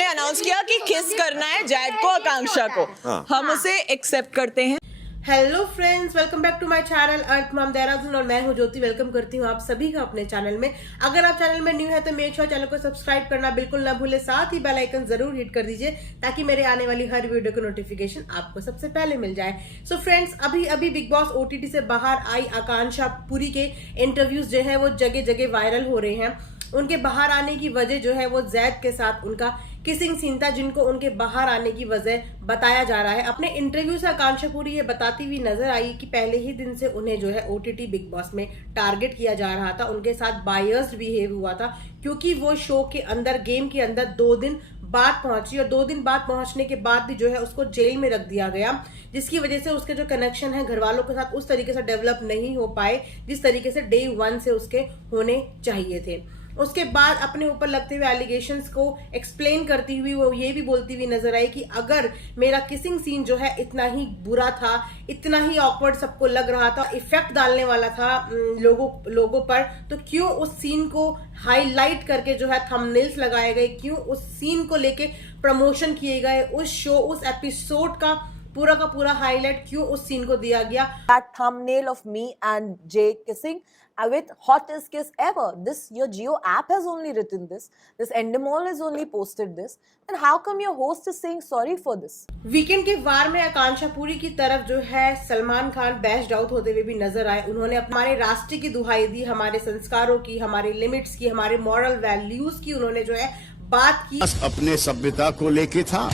आपने अनाउंस किया कि किस करना है जैड को आकांक्षा को, हम उसे एक्सेप्ट करते हैं। Hello friends, welcome back to my channel earth mom Dehradun और मैं हूं ज्योति। वेलकम करती हूं आप सभी का अपने चैनल में। अगर आप चैनल में न्यू है तो मेक श्योर चैनल को सब्सक्राइब करना बिल्कुल ना भूले, साथ ही बेल आइकन जरूर हिट कर दीजिए ताकि मेरे आने वाली हर वीडियो की नोटिफिकेशन आपको सबसे पहले मिल जाए। सो फ्रेंड्स, अभी बिग बॉस ओटीटी से बाहर आई आकांक्षा पुरी के इंटरव्यूज जो है वो जगह जगह वायरल हो रहे हैं। उनके बाहर आने की वजह जो है वो जैद के साथ उनका किसिंग सीन था, जिनको उनके बाहर आने की वजह बताया जा रहा है। अपने इंटरव्यू से आकांक्षा पूरी ये बताती हुई नजर आई कि पहले ही दिन से उन्हें जो है ओटीटी बिग बॉस में टारगेट किया जा रहा था, उनके साथ बायस्ड बिहेव हुआ था, क्योंकि वो शो के अंदर, गेम के अंदर 2 दिन बाद पहुंची और 2 दिन बाद पहुंचने के बाद भी जो है उसको जेल में रख दिया गया, जिसकी वजह से उसके जो कनेक्शन है घर वालों के साथ उस तरीके से डेवलप नहीं हो पाए जिस तरीके से डे 1 से उसके होने चाहिए थे। उसके बाद अपने ऊपर लगते हुए एलिगेशंस को एक्सप्लेन करती हुई वो ये भी बोलती हुई नजर आई कि अगर मेरा किसिंग सीन जो है इतना ही बुरा था, इतना ही ऑकवर्ड सबको लग रहा था, इफेक्ट डालने वाला था लोगों पर, तो क्यों उस सीन को हाईलाइट करके जो है थंबनेल्स लगाए गए, क्यों उस सीन को लेके प्रमोशन किए गए, उस शो उस एपिसोड का पूरा हाईलाइट क्यों उस सीन को दिया गया। That thumbnail of me and Jay kissing with hottest kiss ever. Your Jio app has only written this. This Endemol has only posted this. Then how come your host is saying sorry for this? Weekend के वार में आकांक्षा पुरी की तरफ जो है Salman Khan बैश्ड out होते हुए भी नजर आए। उन्होंने हमारे राष्ट्र की दुहाई दी, हमारे संस्कारों की, हमारे लिमिट्स की, हमारे मॉरल वैल्यूज की उन्होंने जो है बात की। अपने सभ्यता को लेके था।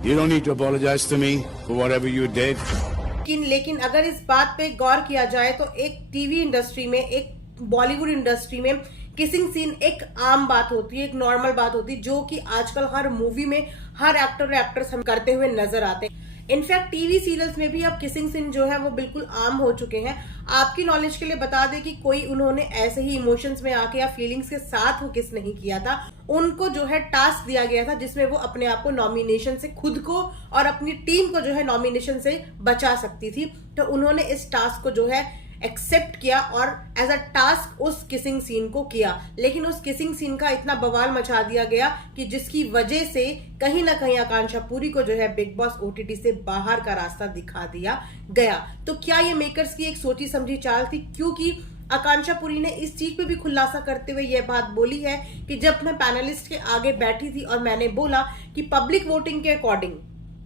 You don't need to apologize to me for whatever you did. लेकिन अगर इस बात पे गौर किया जाए तो एक टीवी इंडस्ट्री में, एक बॉलीवुड इंडस्ट्री में किसिंग सीन एक आम बात होती है, एक नॉर्मल बात होती है, जो कि आजकल हर मूवी में हर एक्टर एक्ट्रेस हम करते हुए नजर आते हैं। इनफैक्ट टीवी सीरियल्स में भी अब किसिंग सीन जो है वो बिल्कुल आम हो चुके हैं। आपकी नॉलेज के लिए बता दें कि कोई उन्होंने ऐसे ही इमोशंस में आके या फीलिंग्स के साथ वो किस नहीं किया था। उनको जो है टास्क दिया गया था जिसमें वो अपने आप को नॉमिनेशन से, खुद को और अपनी टीम को जो है नॉमिनेशन से बचा सकती थी। तो उन्होंने इस टास्क को जो है एक्सेप्ट किया और एज अ टास्क उस किसिंग सीन को किया। लेकिन उस किसिंग सीन का इतना बवाल मचा दिया गया कि जिसकी वजह से कहीं ना कहीं आकांक्षा पुरी को जो है बिग बॉस ओटीटी से बाहर का रास्ता दिखा दिया गया। तो क्या ये मेकर्स की एक सोची समझी चाल थी? क्योंकि आकांक्षा पुरी ने इस चीज पे भी खुलासा करते हुए यह बात बोली है कि जब मैं पैनलिस्ट के आगे बैठी थी और मैंने बोला कि पब्लिक वोटिंग के अकॉर्डिंग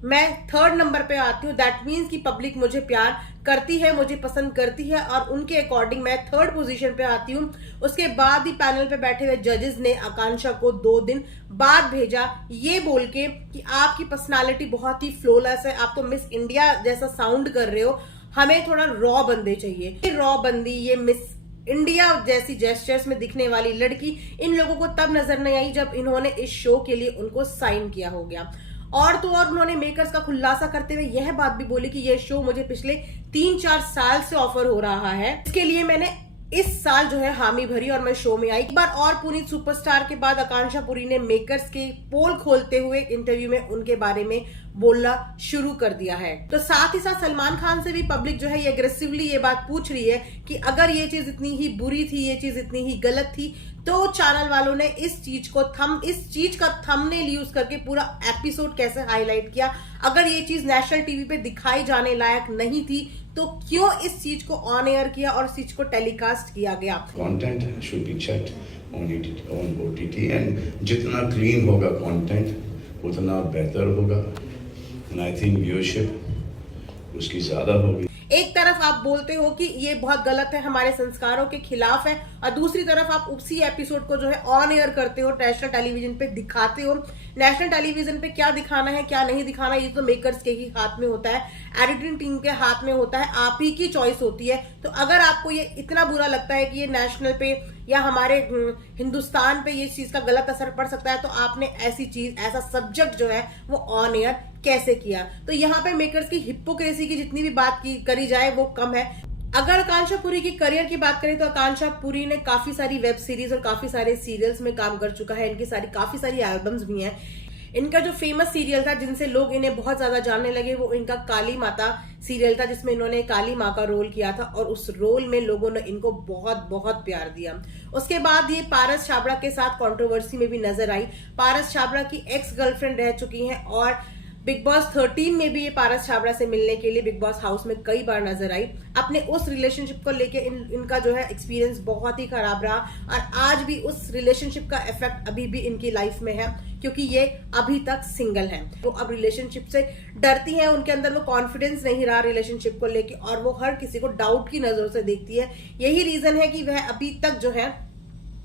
मैं 3rd नंबर पे आती हूँ, दैट मीन्स कि पब्लिक मुझे प्यार करती है, मुझे पसंद करती है और उनके अकॉर्डिंग मैं 3rd पोजीशन पे आती हूँ। उसके बाद ही पैनल पे बैठे हुए जजेस ने आकांक्षा को 2 दिन बाद भेजा, ये बोल के कि आपकी पर्सनालिटी बहुत ही फ्लोलेस है, आप तो मिस इंडिया जैसा साउंड कर रहे हो, हमें थोड़ा रॉ बंदे चाहिए। ये रॉ बंदी, ये मिस इंडिया जैसी जेस्चर्स में दिखने वाली लड़की इन लोगों को तब नजर नहीं आई जब इन्होंने इस शो के लिए उनको साइन किया हो गया। और तो और उन्होंने मेकर्स का खुलासा करते हुए यह बात भी बोली कि यह शो मुझे पिछले 3-4 साल से ऑफर हो रहा है, इसके लिए मैंने इस साल जो है हामी भरी और मैं शो में आई। एक बार और पुनीत सुपरस्टार के बाद आकांक्षा पुरी ने मेकर्स के पोल खोलते हुए इंटरव्यू में उनके बारे में बोलना शुरू कर दिया है। तो साथ ही साथ सलमान खान से भी पब्लिक जो है ये एग्रेसिवली ये बात पूछ रही है कि अगर ये चीज इतनी ही बुरी थी, ये चीज इतनी ही गलत थी, तो चैनल वालों ने इस चीज का थंबनेल यूज करके पूरा एपिसोड कैसे हाईलाइट किया? अगर ये चीज नेशनल टीवी पे दिखाई जाने लायक नहीं थी तो क्यों इस चीज को ऑन एयर किया और इस चीज को टेलीकास्ट किया गया? Content should be checked on OTT and जितना क्लीन होगा कंटेंट उतना बेहतर होगा एंड आई थिंक व्यूअरशिप उसकी ज्यादा होगी। एक तरफ आप बोलते हो कि ये बहुत गलत है, हमारे संस्कारों के खिलाफ है, और दूसरी तरफ आप उसी एपिसोड को जो है ऑन एयर करते हो, नेशनल टेलीविजन पे दिखाते हो। नेशनल टेलीविजन पे क्या दिखाना है क्या नहीं दिखाना ये तो मेकर्स के ही हाथ में होता है, एडिटिंग टीम के हाथ में होता है, आप ही की चॉइस होती है। तो अगर आपको ये इतना बुरा लगता है कि ये नेशनल पे या हमारे हिंदुस्तान पे ये चीज का गलत असर पड़ सकता है, तो आपने ऐसी चीज, ऐसा सब्जेक्ट जो है वो ऑन एयर कैसे किया? तो यहाँ पे मेकर्स की हिपोक्रेसी की जितनी भी बात करी जाए वो कम है। अगर आकांक्षा पुरी की करियर की बात करें तो आकांक्षा पुरी ने काफी सारी वेब सीरीज और काफी सारे सीरियल्स में काम कर चुका है, इनकी काफी सारी एल्बम्स भी हैं। इनका जो फेमस सीरियल था जिनसे लोग इन्हें बहुत ज्यादा जानने लगे वो इनका काली माता सीरियल था, जिसमें इन्होंने काली माँ का रोल किया था और उस रोल में लोगों ने इनको बहुत बहुत प्यार दिया। उसके बाद ये पारस छाबड़ा के साथ कंट्रोवर्सी में भी नजर आई। पारस छाबड़ा की एक्स गर्लफ्रेंड रह चुकी हैं और बिग बॉस 13 में भी ये पारस छाबड़ा से मिलने के लिए बिग बॉस हाउस में कई बार नजर आई। अपने उस रिलेशनशिप को लेके इनका जो है एक्सपीरियंस बहुत ही खराब रहा और आज भी उस रिलेशनशिप का इफेक्ट अभी भी इनकी लाइफ में है, क्योंकि ये अभी तक सिंगल हैं। वो अब रिलेशनशिप से डरती हैं, उनके अंदर वो कॉन्फिडेंस नहीं रहा रिलेशनशिप को लेके और वो हर किसी को डाउट की नजरों से देखती है। यही रीजन है कि वह अभी तक जो है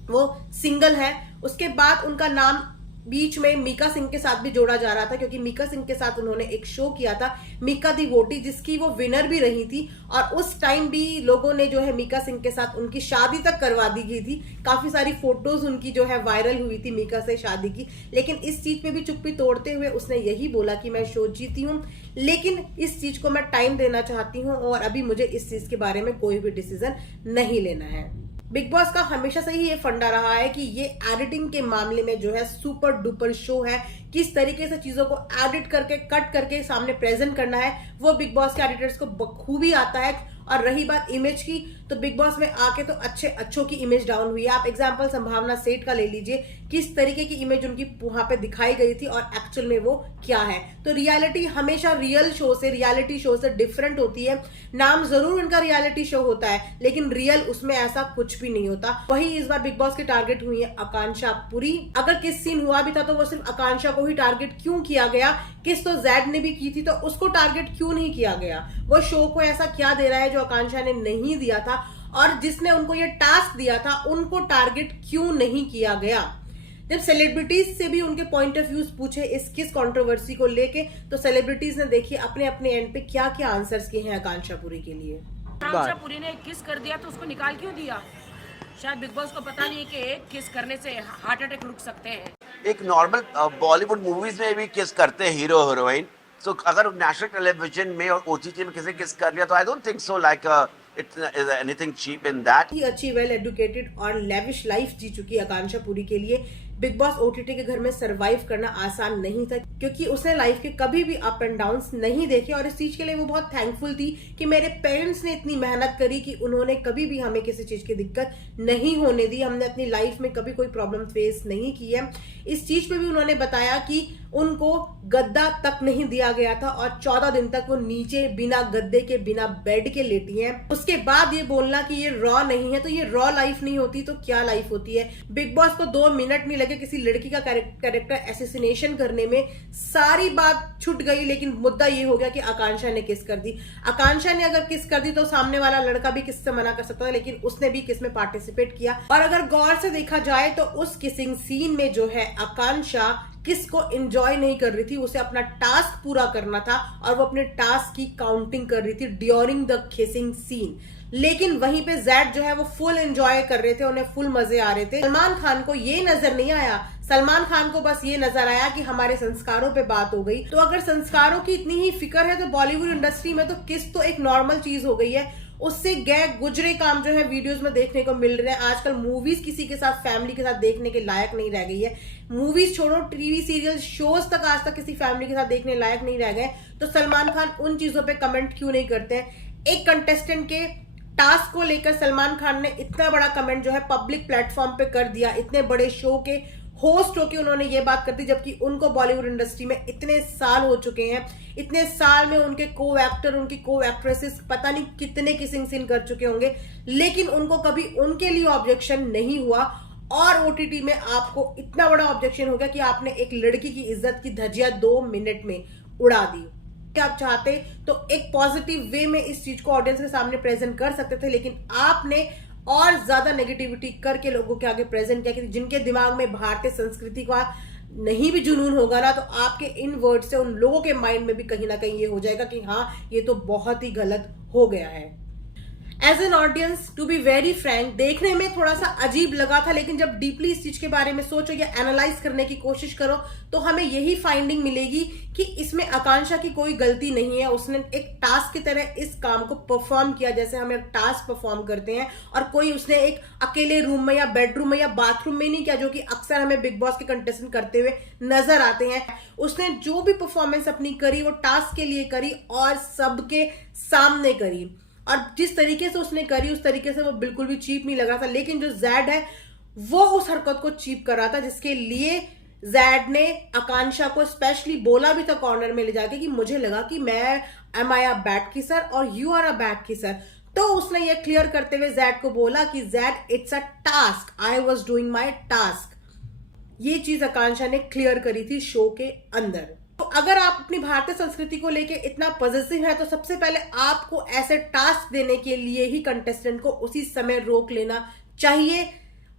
वो सिंगल है। उसके बाद उनका नाम बीच में मीका सिंह के साथ भी जोड़ा जा रहा था, क्योंकि मीका सिंह के साथ उन्होंने एक शो किया था मीका दी वोटी, जिसकी वो विनर भी रही थी और उस टाइम भी लोगों ने जो है मीका सिंह के साथ उनकी शादी तक करवा दी गई थी। काफी सारी फोटोज उनकी जो है वायरल हुई थी मीका से शादी की, लेकिन इस चीज पे भी चुप्पी तोड़ते हुए उसने यही बोला कि मैं शो जीती हूँ, लेकिन इस चीज को मैं टाइम देना चाहती हूँ और अभी मुझे इस चीज के बारे में कोई भी डिसीजन नहीं लेना है। बिग बॉस का हमेशा से ही ये फंडा रहा है कि ये एडिटिंग के मामले में जो है सुपर डुपर शो है। किस तरीके से चीजों को एडिट करके कट करके सामने प्रेजेंट करना है वो बिग बॉस के एडिटर्स को बखूबी आता है। और रही बात इमेज की, तो बिग बॉस में आके तो अच्छों की इमेज डाउन हुई है। आप एग्जांपल संभावना सेठ का ले लीजिए, किस तरीके की इमेज उनकी वहां पे दिखाई गई थी और एक्चुअल में वो क्या है। तो रियलिटी हमेशा रियलिटी शो से डिफरेंट होती है। नाम जरूर उनका रियलिटी शो होता है, लेकिन रियल उसमें ऐसा कुछ भी नहीं होता। वही इस बार बिग बॉस की टारगेट हुई है आकांक्षा पुरी। अगर किस सीन हुआ भी था तो वो सिर्फ आकांक्षा को ही टारगेट क्यों किया गया? किस तो जैड ने भी की थी, तो उसको टारगेट क्यों नहीं किया गया? वो शो को ऐसा क्या दे रहा है जो आकांक्षा ने नहीं दिया था? और जिसने उनको ये टास्क दिया था उनको टारगेट क्यों नहीं किया गया? जब सेलिब्रिटीज से भी उनके पॉइंट ऑफ व्यूज पूछे इस किस कंट्रोवर्सी को लेके, तो सेलिब्रिटीज ने देखिए अपने अपने एंड पे क्या क्या आंसर्स किए हैं आकांक्षा पुरी के लिए। आकांक्षा पुरी ने किस कर दिया तो उसको निकाल क्यों दिया? शायद बिग बॉस को पता नहीं कि एक किस करने से हार्ट अटैक रुक सकते हैं। एक नॉर्मल बॉलीवुड मूवीज में भी किस करते हैं हीरो हीरोइन, तो अगर नेशनल टेलीविजन में और ओटीटी में किसी किस कर लिया तो I don't think so like it's anything cheap in that. ही अच्छी वेल एजुकेटेड और लेविश लाइफ जी चुकी आकांक्षा पुरी के लिए बिग बॉस ओटीटी के घर में सरवाइव करना आसान नहीं था, क्योंकि उसने लाइफ के कभी भी अप एंड डाउन्स नहीं देखे और इस चीज के लिए वो बहुत थैंकफुल थी कि मेरे पेरेंट्स ने इतनी मेहनत करी कि उन्होंने कभी भी हमें किसी चीज की दिक्कत नहीं होने दी। हमने अपनी लाइफ में कभी कोई प्रॉब्लम फेस नहीं की है। इस चीज पे भी उन्होंने बताया कि उनको गद्दा तक नहीं दिया गया था और 14 दिन तक वो नीचे बिना गद्दे के बिना बेड के लेटी हैं। उसके बाद ये बोलना कि ये रॉ नहीं है, तो ये रॉ लाइफ नहीं होती तो क्या लाइफ होती है? बिग बॉस को 2 मिनट नहीं लगे किसी लड़की का कैरेक्टर एसेसिनेशन करने में। सारी बात छूट गई, लेकिन मुद्दा ये हो गया कि आकांक्षा ने किस कर दी। आकांक्षा ने अगर किस कर दी तो सामने वाला लड़का भी किस से मना कर सकता था, लेकिन उसने भी किस में पार्टिसिपेट किया। और अगर गौर से देखा जाए तो उस किसिंग सीन में जो है आकांक्षा किस को एंजॉय नहीं कर रही थी, उसे अपना टास्क पूरा करना था और वो अपने टास्क की काउंटिंग कर रही थी ड्यूरिंग द किसिंग सीन। लेकिन वहीं पे जैड जो है वो फुल एंजॉय कर रहे थे, उन्हें फुल मजे आ रहे थे। सलमान खान को ये नजर नहीं आया, सलमान खान को बस ये नजर आया कि हमारे संस्कारों पे बात हो गई। तो अगर संस्कारों की इतनी ही फिक्र है तो बॉलीवुड इंडस्ट्री में तो किस तो एक नॉर्मल चीज हो गई है। उससे गए गुजरे काम जो है वीडियोस में देखने को मिल रहे हैं। आजकल मूवीज किसी के साथ फैमिली के साथ देखने के लायक नहीं रह गई है। मूवीज छोड़ो, टीवी सीरियल शोज तक आज तक किसी फैमिली के साथ देखने लायक नहीं रह गए। तो सलमान खान उन चीजों पे कमेंट क्यों नहीं करते हैं? एक कंटेस्टेंट के टास्क को लेकर सलमान खान ने इतना बड़ा कमेंट जो है पब्लिक प्लेटफॉर्म पे कर दिया। इतने बड़े शो के होस्ट होके उन्होंने ये बात कर दी, जबकि उनको बॉलीवुड इंडस्ट्री में इतने साल हो चुके हैं। इतने साल में उनके को एक्टर, उनकी को एक्ट्रेसेस पता नहीं कितने किसिंग सीन कर चुके होंगे, लेकिन उनको कभी उनके लिए ऑब्जेक्शन नहीं हुआ। और ओटीटी में आपको इतना बड़ा ऑब्जेक्शन हो गया कि आपने एक लड़की की इज्जत की धज्जियां 2 मिनट में उड़ा दी। आप चाहते तो एक पॉजिटिव वे में इस चीज को ऑडियंस के सामने प्रेजेंट कर सकते थे, लेकिन आपने और ज्यादा नेगेटिविटी करके लोगों के आगे प्रेजेंट किया कि जिनके दिमाग में भारतीय संस्कृति का नहीं भी जुनून होगा ना, तो आपके इन वर्ड से उन लोगों के माइंड में भी कहीं ना कहीं ये हो जाएगा कि हाँ, ये तो बहुत ही गलत हो गया है। As an audience to be very frank देखने में थोड़ा सा अजीब लगा था, लेकिन जब डीपली इस चीज के बारे में सोचो या एनालाइज करने की कोशिश करो तो हमें यही फाइंडिंग मिलेगी कि इसमें आकांक्षा की कोई गलती नहीं है। उसने एक टास्क की तरह इस काम को परफॉर्म किया जैसे हम एक टास्क परफॉर्म करते हैं, और कोई उसने एक अकेले रूम में या बेडरूम में या बाथरूम में नहीं किया जो कि अक्सर हमें बिग बॉस के कंटेस्टेंट करते हुए नजर आते हैं। उसने जो भी परफॉर्मेंस अपनी करी वो टास्क के लिए करी और सबके सामने करी, और जिस तरीके से उसने करी उस तरीके से वो बिल्कुल भी चीप नहीं लग रहा था। लेकिन जो जैड है वो उस हरकत को चीप कर रहा था, जिसके लिए जैड ने आकांक्षा को स्पेशली बोला भी था कॉर्नर में ले जाके कि मुझे लगा कि मैं am I a bad kisser और you are a bad kisser. तो उसने ये क्लियर करते हुए जैड को बोला कि Z it's a task, I was doing my task. ये चीज आकांक्षा ने क्लियर करी थी शो के अंदर। तो अगर आप अपनी भारतीय संस्कृति को लेके इतना पॉजिटिव है तो सबसे पहले आपको ऐसे टास्क देने के लिए ही कंटेस्टेंट को उसी समय रोक लेना चाहिए,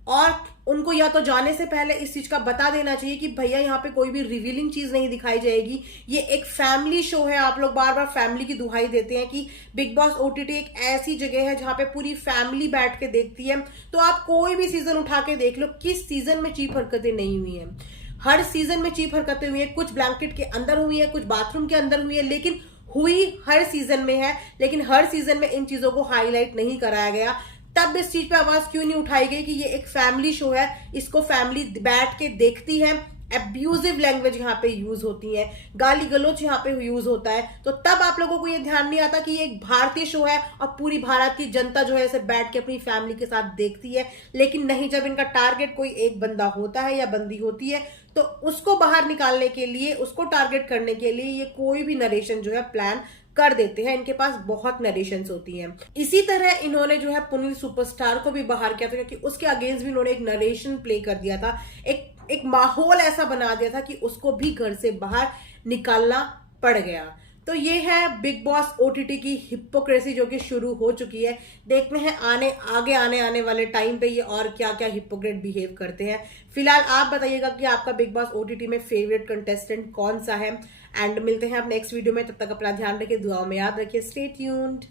और उनको या तो जाने से पहले इस चीज का बता देना चाहिए कि भैया यहाँ पे कोई भी रिवीलिंग चीज नहीं दिखाई जाएगी, ये एक फैमिली शो है। आप लोग बार बार फैमिली की दुहाई देते हैं कि बिग बॉस ओटीटी एक ऐसी जगह है जहां पे पूरी फैमिली बैठ के देखती है। तो आप कोई भी सीजन उठा के देख लो, किस सीजन में चीप हरकतें नहीं हुई हैं? हर सीजन में चीप हरकतें हुई है, कुछ ब्लैंकेट के अंदर हुई है, कुछ बाथरूम के अंदर हुई है, लेकिन हुई हर सीजन में है। लेकिन हर सीजन में इन चीजों को हाईलाइट नहीं कराया गया। तब इस चीज पे आवाज क्यों नहीं उठाई गई कि ये एक फैमिली शो है, इसको फैमिली बैठ के देखती है। एब्यूजिव लैंग्वेज यहाँ पे यूज होती है, गाली गलौज यहाँ पे यूज होता है। तो तब आप लोगों को ये ध्यान नहीं आता कि ये एक भारतीय शो है और पूरी भारत की जनता जो है इसे बैठ के अपनी फैमिली के साथ देखती है। लेकिन नहीं, जब इनका टारगेट कोई एक बंदा होता है या बंदी होती है तो उसको बाहर निकालने के लिए, उसको टारगेट करने के लिए ये कोई भी नरेशन जो है प्लान कर देते हैं। इनके पास बहुत नरेशंस होती हैं। इसी तरह इन्होंने जो है पुनीत सुपरस्टार को भी बाहर किया था, क्योंकि उसके अगेंस्ट भी इन्होंने एक नरेशन प्ले कर दिया था, एक माहौल ऐसा बना दिया था कि उसको भी घर से बाहर निकालना पड़ गया। तो ये है बिग बॉस ओटीटी की हिपोक्रेसी जो कि शुरू हो चुकी है। देखते हैं आने वाले टाइम पे ये और क्या क्या हिपोक्रेट बिहेव करते हैं। फिलहाल आप बताइएगा कि आपका बिग बॉस ओटीटी में फेवरेट कंटेस्टेंट कौन सा है, एंड मिलते हैं आप नेक्स्ट वीडियो में। तब तक अपना ध्यान रखिए, दुआओं में याद रखिए। Stay tuned.